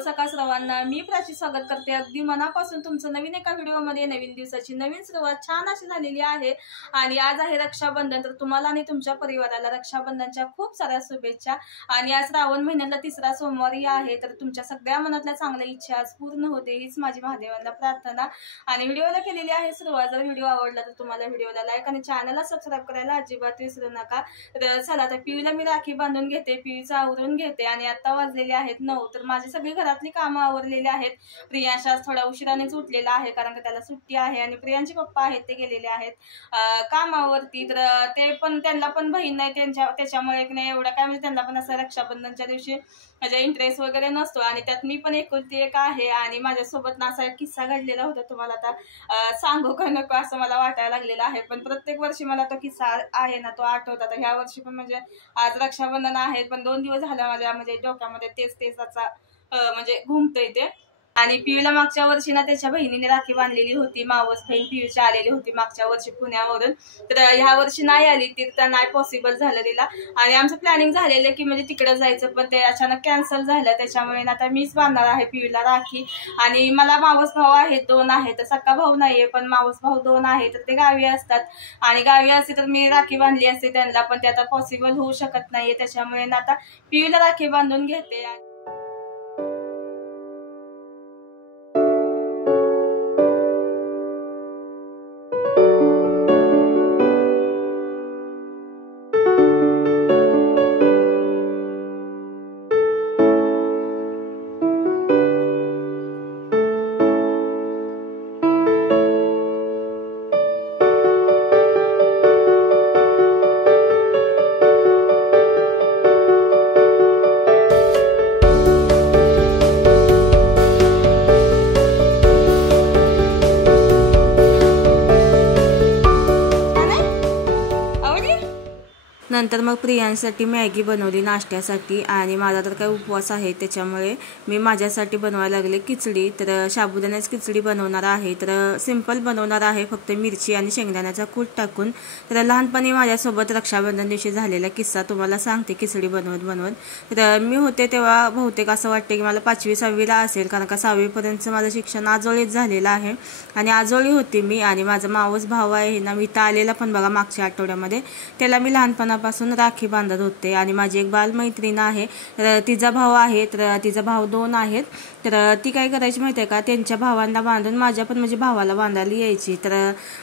सकाळ सर्वांना. मी प्राची स्वागत करते अगदी मनापासून तुमचं नवीन एका व्हिडिओमध्ये. नवीन दिवसाची नवीन सुरुवात छान अशी झालेली आहे आणि आज आहे रक्षाबंधन. तर तुम्हाला आणि तुमच्या परिवाराला रक्षाबंधनच्या खूप साऱ्या शुभेच्छा. आणि आज श्रावण महिन्यातला तिसरा सोमवारी आहे, तर तुमच्या सगळ्या मनातल्या चांगल्या इच्छा आज पूर्ण होते हीच माझी महादेवांना प्रार्थना. आणि व्हिडिओला केलेली आहे सुरुवात. जर व्हिडिओ आवडला तर तुम्हाला व्हिडिओला लाईक आणि चॅनलला सबस्क्राईब करायला अजिबात विसरू नका. तर चला आता पिऊला मी राखी बांधून घेते, पिऊचं आवरून घेते. आणि आता वाजलेले आहेत 9. तर माझी सगळी घरातली कामं आवरलेली आहेत. प्रियांश आज थोडा उशिरानेच उठलेला आहे कारण की त्याला सुट्टी आहे आणि प्रियांचे पप्पा आहेत ते गेलेले आहेत कामावरती. तर ते पण त्यांना पण बहीण नाही त्याच्यामुळे नाही एवढं काय म्हणजे त्यांना पण असं रक्षाबंधनच्या दिवशी माझ्या इंटरेस्ट वगैरे नसतो. आणि त्यात मी पण एकुलती एक आहे आणि माझ्यासोबत ना असा एक किस्सा घडलेला होता, तुम्हाला आता सांगू का नको असं मला वाटायला लागलेलं आहे. पण प्रत्येक वर्षी मला तो किस्सा आहे ना तो आठवत. आता ह्या वर्षी पण म्हणजे आज रक्षाबंधन आहे पण 2 दिवस झाला माझ्या म्हणजे डोक्यामध्ये तेच असा म्हणजे घुमतोय ते. आणि पियूला मागच्या वर्षी ना त्याच्या बहिणीने राखी बांधलेली होती. मावस बहीण पियूची आलेली होती मागच्या वर्षी पुण्यावरून. तर ह्या वर्षी नाही आली ती, तर नाही पॉसिबल झालं तिला. आणि आमचं प्लॅनिंग झालेलं की म्हणजे तिकडे जायचं पण ते अचानक कॅन्सल झालं. त्याच्यामुळे आता मीच बांधणार आहे पियूला राखी. आणि मला मावस भाऊ आहेत 2 आहेत, सक्का भाऊ नाहीये पण मावस भाऊ 2 आहेत. तर ते गावी असतात आणि गावी असते तर मी राखी बांधली असते त्यांना, पण ते आता पॉसिबल होऊ शकत नाहीये. त्याच्यामुळे आता पियूला राखी बांधून घेते. नंतर मग प्रियांसाठी मॅगी बनवली नाश्त्यासाठी. आणि माझा तर काही उपवास आहे त्याच्यामुळे मी माझ्यासाठी बनवायला लागले खिचडी. तर साबुदाण्याची खिचडी बनवणार आहे. तर सिंपल बनवणार आहे, फक्त मिरची आणि शेंगदाण्याचा कूट टाकून. तर लहानपणी माझ्यासोबत रक्षाबंधन दिवशी झालेला किस्सा तुम्हाला सांगते खिचडी बनवत. तर मी होते तेव्हा बहुतेक असं वाटते की मला 5वी 6वीला असेल, कारण का 6वीपर्यंतचं माझं शिक्षण आजोळीत झालेलं आहे. आणि आजोळी होती मी. आणि माझा मावस भाऊ आहे ना, मी इथं आलेला पण बघा मागच्या आठवड्यामध्ये, त्याला मी लहानपणापासून राखी बांधत होते. आणि माझी एक बालमैत्रीण आहे, तर तिचा भाऊ आहे, तर तिचा भाऊ 2 आहेत. तर ती काय करायची माहिती आहे का, त्यांच्या भावांना बांधून माझ्या पण म्हणजे भावाला बांधायला यायची. तर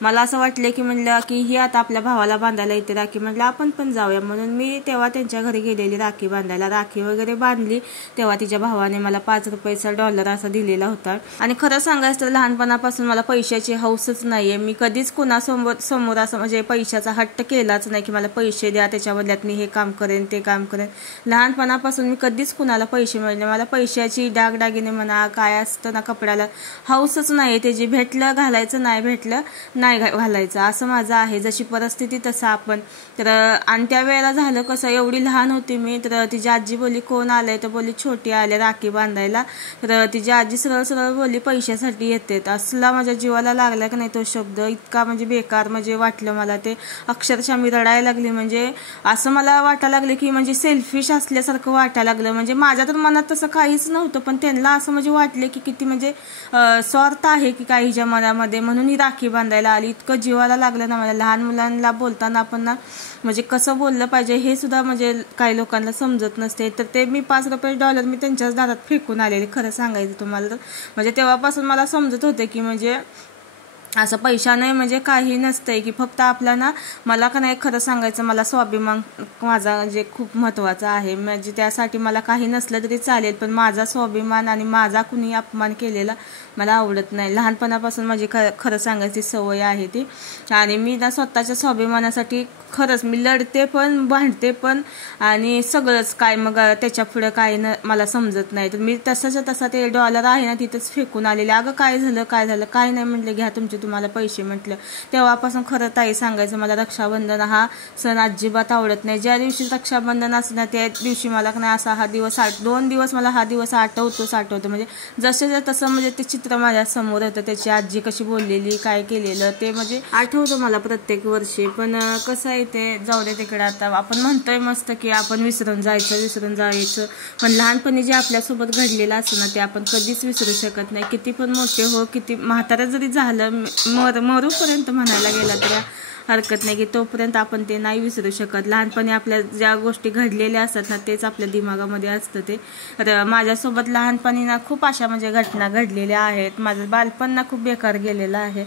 मला असं वाटलं की म्हणलं की ही आता आपल्या भावाला बांधायला येते राखी, म्हणलं आपण पण जाऊया. म्हणून मी तेव्हा त्यांच्या घरी गेलेली राखी बांधायला. राखी वगैरे बांधली. तेव्हा तिच्या भावाने मला $5 डॉलर असा दिलेला होता. आणि खरं सांगायचं तर लहानपणापासून मला पैशाची हौसच नाहीये. मी कधीच समोर असं म्हणजे पैशाचा हट्ट केलाच नाही की मला पैसे द्या, त्याच्या बदल्यात मी हे काम करेन ते काम करेन. लहानपणापासून मी कधीच कुणाला पैसे मिळले. मला पैशाची दागदागिने म्हणा काय असतं ना कपड्याला हौसच नाही. ते जे भेटलं घालायचं, नाही भेटलं नाही घालायचं, असं माझं आहे. जशी परिस्थिती तसं आपण. तर आणि त्या वेळेला झालं कसं, एवढी लहान होती मी. तर तिची आजी बोलली कोण आलंय, तर बोलली छोटी आले राखी बांधायला. तर तिची आजी सरळ बोलली पैशासाठी येते. असला माझ्या जीवाला लागला की नाही तो शब्द, इतका म्हणजे बेकार म्हणजे वाटलं मला ते. अक्षरशः मी रडायला लागली. म्हणजे असं मला वाटायला लागलं की म्हणजे सेल्फिश असल्यासारखं वाटायला लागलं. म्हणजे माझ्या तर मनात तसं काहीच नव्हतं, पण त्यांना असं म्हणजे वाटले की किती म्हणजे स्वार्थ आहे की काहीच्या मनामध्ये, म्हणून ही राखी बांधायला आली. इतकं जीवाला लागलं ना मला. लहान मुलांना बोलताना आपण ना म्हणजे कसं बोललं पाहिजे हे सुद्धा म्हणजे काही लोकांना समजत नसते. तर ते मी $5 डॉलर मी त्यांच्याच दारात फेकून आलेले खरं सांगायचं तुम्हाला. तर म्हणजे तेव्हापासून मला समजत होते की म्हणजे असं पैशाने म्हणजे काही नसतंय, की फक्त आपला ना मला का नाही खरं सांगायचं मला स्वाभिमान माझा म्हणजे खूप महत्त्वाचा आहे. म्हणजे त्यासाठी मला काही नसलं तरी चालेल, पण माझा स्वाभिमान आणि माझा कुणी अपमान केलेला मला आवडत नाही. लहानपणापासून माझी खरं सांगायची सवय आहे ती. आणि मी ना स्वतःच्या स्वाभिमानासाठी खरंच मी लढते पण भांडते पण आणि सगळंच काय. मग त्याच्या पुढे काही मला समजत नाही. तर मी तसा ते डॉलर आहे ना तिथंच फेकून आलेले. अगं काय झालं काय नाही म्हटलं, घ्या तुमचे तुम्हाला पैसे म्हटलं. तेव्हापासून खरं ताई सांगायचं मला रक्षाबंधन हा सण अजिबात आवडत नाही. ज्या दिवशी रक्षाबंधन असं ना त्या दिवशी मला नाही असा 2 दिवस मला हा दिवस आठवतो म्हणजे जसं तसं म्हणजे ते चित्र चित्र माझ्या समोर होतं, त्याची आजी कशी बोललेली, काय केलेलं ते म्हणजे आठवतं मला प्रत्येक वर्षी. पण कसं आहे ते जाऊ दे तिकडे. आता आपण म्हणतोय मस्त की आपण विसरून जायचं, पण लहानपणी जे आपल्यासोबत घडलेलं असतं ना ते आपण कधीच विसरू शकत नाही. किती पण मोठे हो, किती म्हातारा जरी झालं, मरूपर्यंत म्हणायला गेला तरी हरकत नाही की तोपर्यंत आपण ते नाही विसरू शकत. लहानपणी आपल्या ज्या गोष्टी घडलेल्या असतात ना तेच आपल्या दिमागामध्ये असतं. ते तर माझ्यासोबत लहानपणी ना खूप अशा म्हणजे घटना घडलेल्या आहेत. माझं बालपण ना खूप बेकार गेलेलं आहे.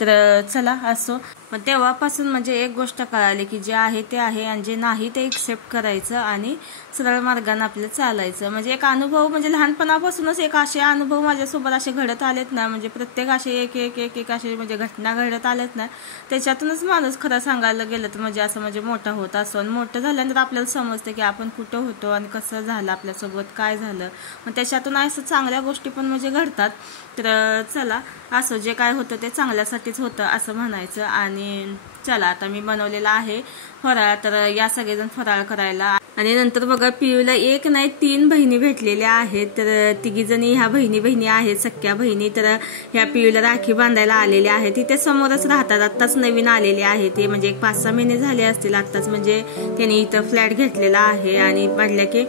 तर चला असो, पण तेव्हापासून म्हणजे एक गोष्ट कळाली की जे आहे ते आहे आणि जे नाही ते एक्सेप्ट करायचं आणि सरळ मार्गाने आपलं चालायचं. म्हणजे एक अनुभव, म्हणजे लहानपणापासूनच एक असे अनुभव माझ्यासोबत असे घडत आलेत ना, म्हणजे प्रत्येक असे एक असे म्हणजे घटना घडत आलेत ना, त्याच्यातूनच माणूस खरं सांगायला गेलं तर म्हणजे असं म्हणजे मोठा होत असतो. आणि मोठं झाल्यानंतर आपल्याला समजतं की आपण कुठं होतो आणि कसं झालं, आपल्यासोबत काय झालं. मग त्याच्यातून असं चांगल्या गोष्टी पण म्हणजे घडतात. तर चला असं जे काय होतं ते चांगल्यासाठीच होतं असं म्हणायचं. आणि चला आता मी बनवलेला आहे फराळ, तर या सगळेजण फराळ करायला. आणि नंतर बघा पियूला एक नाही 3 बहिणी भेटलेल्या आहेत. तर तिघीजणी ह्या बहिणी आहेत, सख्या बहिणी. तर ह्या पियूला राखी बांधायला आलेल्या आहेत. तिथे समोरच राहतात, आत्ताच नवीन आलेले आहेत ते, म्हणजे एक 5-6 महिने झाले असतील आत्ताच. म्हणजे त्यांनी इथं फ्लॅट घेतलेला आहे आणि म्हटलं की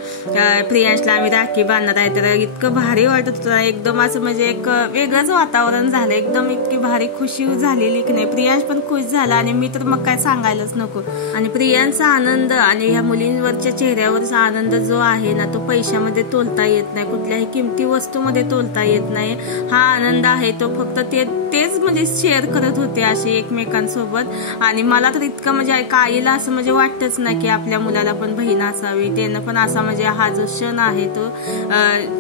प्रियांशला आम्ही राखी बांधणार आहे. तर इतकं भारी वाटत होतं एकदम, असं म्हणजे एक वेगळंच वातावरण झालं एकदम. इतकी भारी खुशी झालेली की नाही. प्रियांश पण खुश झाला आणि मी तर मग काय सांगायलाच नको. आणि प्रियांशचा आनंद आणि ह्या मुलींवरच्या चेहऱ्यावरचा आनंद जो आहे ना तो पैशामध्ये तोलता येत नाही, कुठल्याही किमती वस्तूमध्ये तोलता येत नाही. हा आनंद आहे तो फक्त तेच म्हणजे शेअर करत होते असे एकमेकांसोबत. आणि मला तर इतकं म्हणजे आईला असं म्हणजे वाटतच ना की आपल्या मुलाला पण बहीण असावी, त्यानं पण असा म्हणजे हा जो क्षण आहे तो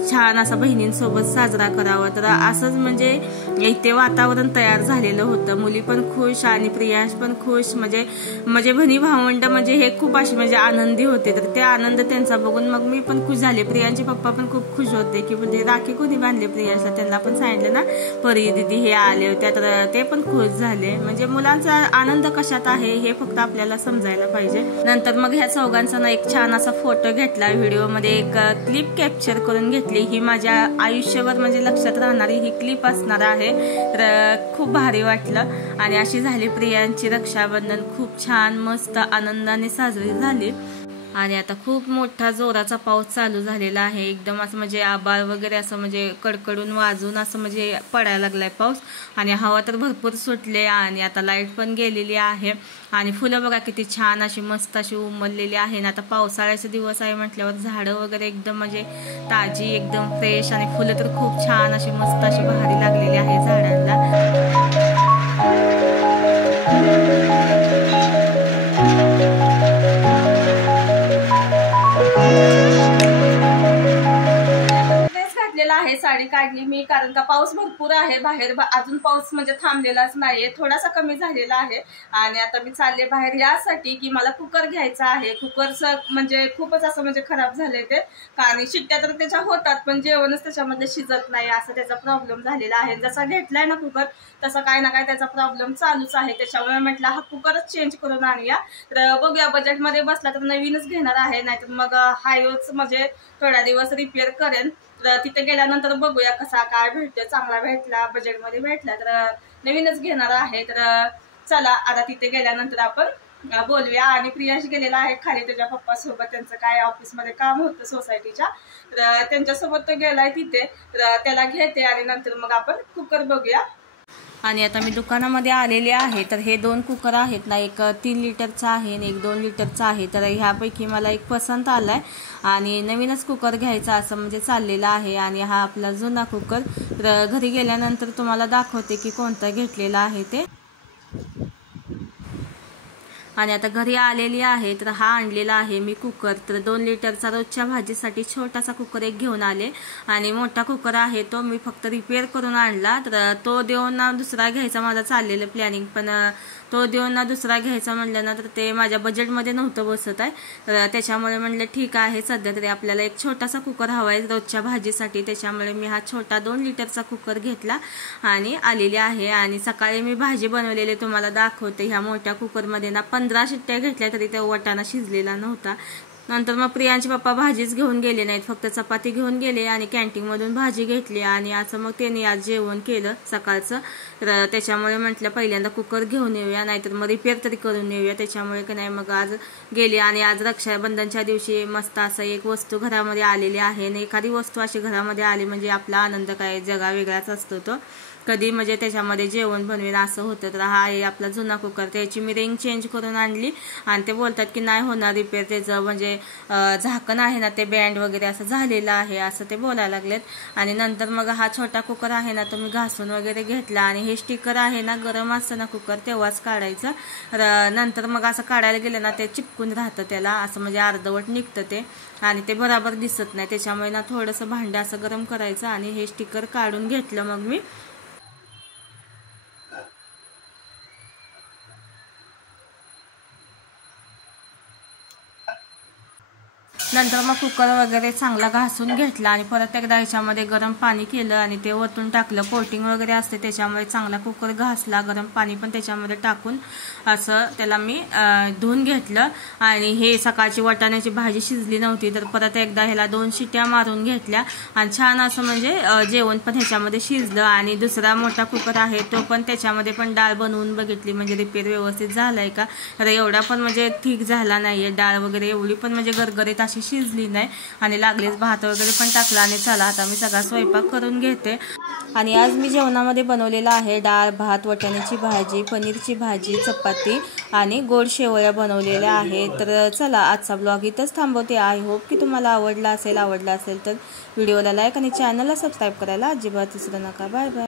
छान असा बहिणींसोबत साजरा करावा. तर असंच म्हणजे इथे वातावरण तयार झालेलं होतं. मुली पण खुश आणि प्रियांश पण खुश. म्हणजे बहिणी भावंड म्हणजे हे खूप असे म्हणजे आनंदी होते. तर ते आनंद त्यांचा बघून मग मी पण खुश झाले. प्रियांचे पप्पा पण खूप खुश होते की म्हणजे राखी कोणी बांधले प्रियांशला. त्यांना पण सांगितलं ना परी दिदी हे आले होते, तर ते पण खुश झाले. म्हणजे मुलांचा आनंद कशात आहे हे फक्त आपल्याला समजायला पाहिजे. नंतर मग ह्या चौघांचा ना एक छान असा फोटो घेतला, व्हिडिओमध्ये एक क्लिप कॅप्चर करून घेतली. ही माझ्या आयुष्यभर म्हणजे लक्षात राहणारी ही क्लिप असणार आहे. तर खूप भारी वाटलं. आणि अशी झाली प्रियांची रक्षाबंधन, खूप छान मस्त आनंदाने साजरी झाली. आणि आता खूप मोठा जोराचा पाऊस चालू झालेला आहे. एकदम असं म्हणजे आभाळ वगैरे असं म्हणजे कडकडून वाजून असं म्हणजे पडायला लागलाय पाऊस. आणि हवा तर भरपूर सुटले आणि आता लाईट पण गेलेली आहे. आणि फुलं बघा किती छान अशी मस्त अशी उमललेली आहे ना. आता पावसाळ्याचे दिवस आहे म्हटल्यावर झाडं वगैरे एकदम म्हणजे ताजी, एकदम फ्रेश. आणि फुलं तर खूप छान अशी मस्त अशी भारी लागलेली आहे झाडांना. आहे साडी काढली मी, कारण का पाऊस भरपूर आहे बाहेर. अजून पाऊस म्हणजे थांबलेलाच नाहीये, थोडासा कमी झालेला आहे. आणि आता मी चालले बाहेर यासाठी की मला कुकर घ्यायचा आहे. कुकरचं म्हणजे खूपच असं म्हणजे खराब झालंय ते, कारण शिट्ट्या तर त्याच्या होतात पण जेवणच त्याच्यामध्ये शिजत नाही, असं त्याचा प्रॉब्लेम झालेला आहे. जसा घेतलाय ना कुकर तसा काय ना काय त्याचा प्रॉब्लेम चालूच आहे. त्याच्यामुळे म्हटलं हा कुकरच चेंज करून आणूया. तर बघूया बजेटमध्ये बसला तर नवीनच घेणार आहे, नाहीतर मग हायोच म्हणजे थोड्या दिवस रिपेअर करेन. तर तिथे गेल्यानंतर बघूया कसा काय भेटतो. चांगला भेटला, बजेटमध्ये भेटला तर नवीनच घेणार आहे. तर चला आता तिथे गेल्यानंतर आपण बोलूया. आणि प्रियांश गेलेला आहे खाली त्याच्या पप्पा सोबत, त्यांचं काय ऑफिसमध्ये काम होतं सोसायटीच्या, तर त्यांच्यासोबत तो गेलाय तिथे. तर त्याला घेते आणि नंतर मग आपण कुकर बघूया. आणि आता मी दुकानामध्ये आलेले आहे. तर हे 2 कुकर आहेत ना, एक 3 लिटरचा आहे आणि एक 2 लिटरचा आहे. तर ह्यापैकी मला एक पसंत आलाय आणि नवीनच कुकर घ्यायचा असं म्हणजे चाललेला आहे. आणि हा आपला जुना कुकर. तर घरी गेल्यानंतर तुम्हाला दाखवते की कोणता घेतलेला आहे ते. आणि आता घरी आलेली आहे. तर हा आणलेला आहे मी कुकर. तर 2 लिटरचा रोजच्या भाजीसाठी छोटासा कुकर एक घेऊन आले. आणि मोठा कुकर आहे तो मी फक्त रिपेअर करून आणला. तर तो देऊन ना दुसरा घ्यायचा माझा चाललेलं प्लॅनिंग, पण तो देऊन ना दुसरा घ्यायचा म्हणलं ना तर ते माझ्या बजेटमध्ये नव्हतं बसत आहे. तर त्याच्यामुळे म्हणलं ठीक आहे सध्या तरी आपल्याला एक छोटासा कुकर हवा आहे रोजच्या भाजीसाठी. त्याच्यामुळे मी हा छोटा 2 लिटरचा कुकर घेतला आणि आलेली आहे. आणि सकाळी मी भाजी बनवलेली तुम्हाला दाखवते. ह्या मोठ्या कुकरमध्ये ना 15 शिट्ट्या घेतल्या तरी त्या वाटाणा शिजलेला नव्हता. नंतर मग प्रियांचे पप्पा भाजीच घेऊन गेले नाहीत, फक्त चपाती घेऊन गेले आणि कॅन्टीनमधून भाजी घेतली आणि असं मग त्यांनी आज जेवण केलं सकाळचं. तर त्याच्यामुळे म्हटलं पहिल्यांदा कुकर घेऊन येऊया, नाहीतर मग रिपेअर तरी करून येऊया. त्याच्यामुळे की नाही मग आज गेले आणि आज रक्षाबंधनच्या दिवशी मस्त असं एक वस्तू घरामध्ये आलेली आहे आणि एखादी वस्तू अशी घरामध्ये आली म्हणजे आपला आनंद काय जगा वेगळाच असतो. तो कधी म्हणजे त्याच्यामध्ये जेवण बनवेन असं होतं. तर हा आहे आपला जुना कुकर, त्याची मी रिंग चेंज करून आणली आणि ते बोलतात की नाही होणार रिपेअर, त्याचं म्हणजे झाकण आहे ना ते बँड वगैरे असं झालेलं आहे असं ते बोलायला लागलेत. आणि नंतर मग हा छोटा कुकर आहे ना तो मी घासून वगैरे घेतला आणि हे स्टिकर आहे ना गरम असतं ना कुकर तेव्हाच काढायचं. नंतर मग असं काढायला गेलं ना ते चिपकून राहतं त्याला, असं म्हणजे अर्धवट निघतं ते आणि ते बरोबर दिसत नाही. त्याच्यामुळे ना थोडंसं भांडं असं गरम करायचं आणि हे स्टिकर काढून घेतलं मग मी. नंतर मग कुकर वगैरे चांगला घासून घेतला आणि परत एकदा ह्याच्यामध्ये गरम पाणी केलं आणि ते वरतून टाकलं. कोटिंग वगैरे असते त्याच्यामुळे चांगला कुकर घासला, गरम पाणी पण त्याच्यामध्ये टाकून असं त्याला मी धुवून घेतलं. आणि हे सकाळची वाटाण्याची भाजी शिजली नव्हती तर परत एकदा ह्याला 2 शिट्या मारून घेतल्या आणि छान असं म्हणजे जेवण पण ह्याच्यामध्ये शिजलं. आणि दुसरा मोठा कुकर आहे तो पण त्याच्यामध्ये पण डाळ बनवून बघितली म्हणजे रिपेअर व्यवस्थित झालाय का. तर एवढा पण म्हणजे ठीक झाला नाहीये, डाळ वगैरे एवढी पण म्हणजे गरगरीत अशी शिजली नाही आणि लागलीच भात वगैरे पण टाकला. आणि चला आता मी सगळा स्वयंपाक करून घेते. आणि आज मी जेवणामध्ये बनवलेला आहे डाळ भात, वाटाण्याची भाजी, पनीरची भाजी, चपाती आणि गोड शेवया बनवलेल्या आहे. तर चला आजचा ब्लॉग इथंच थांबवते. आय होप की तुम्हाला आवडला असेल तर व्हिडिओला लाईक आणि चॅनलला सबस्क्राईब करायला अजिबात विसरू नका. Bye bye.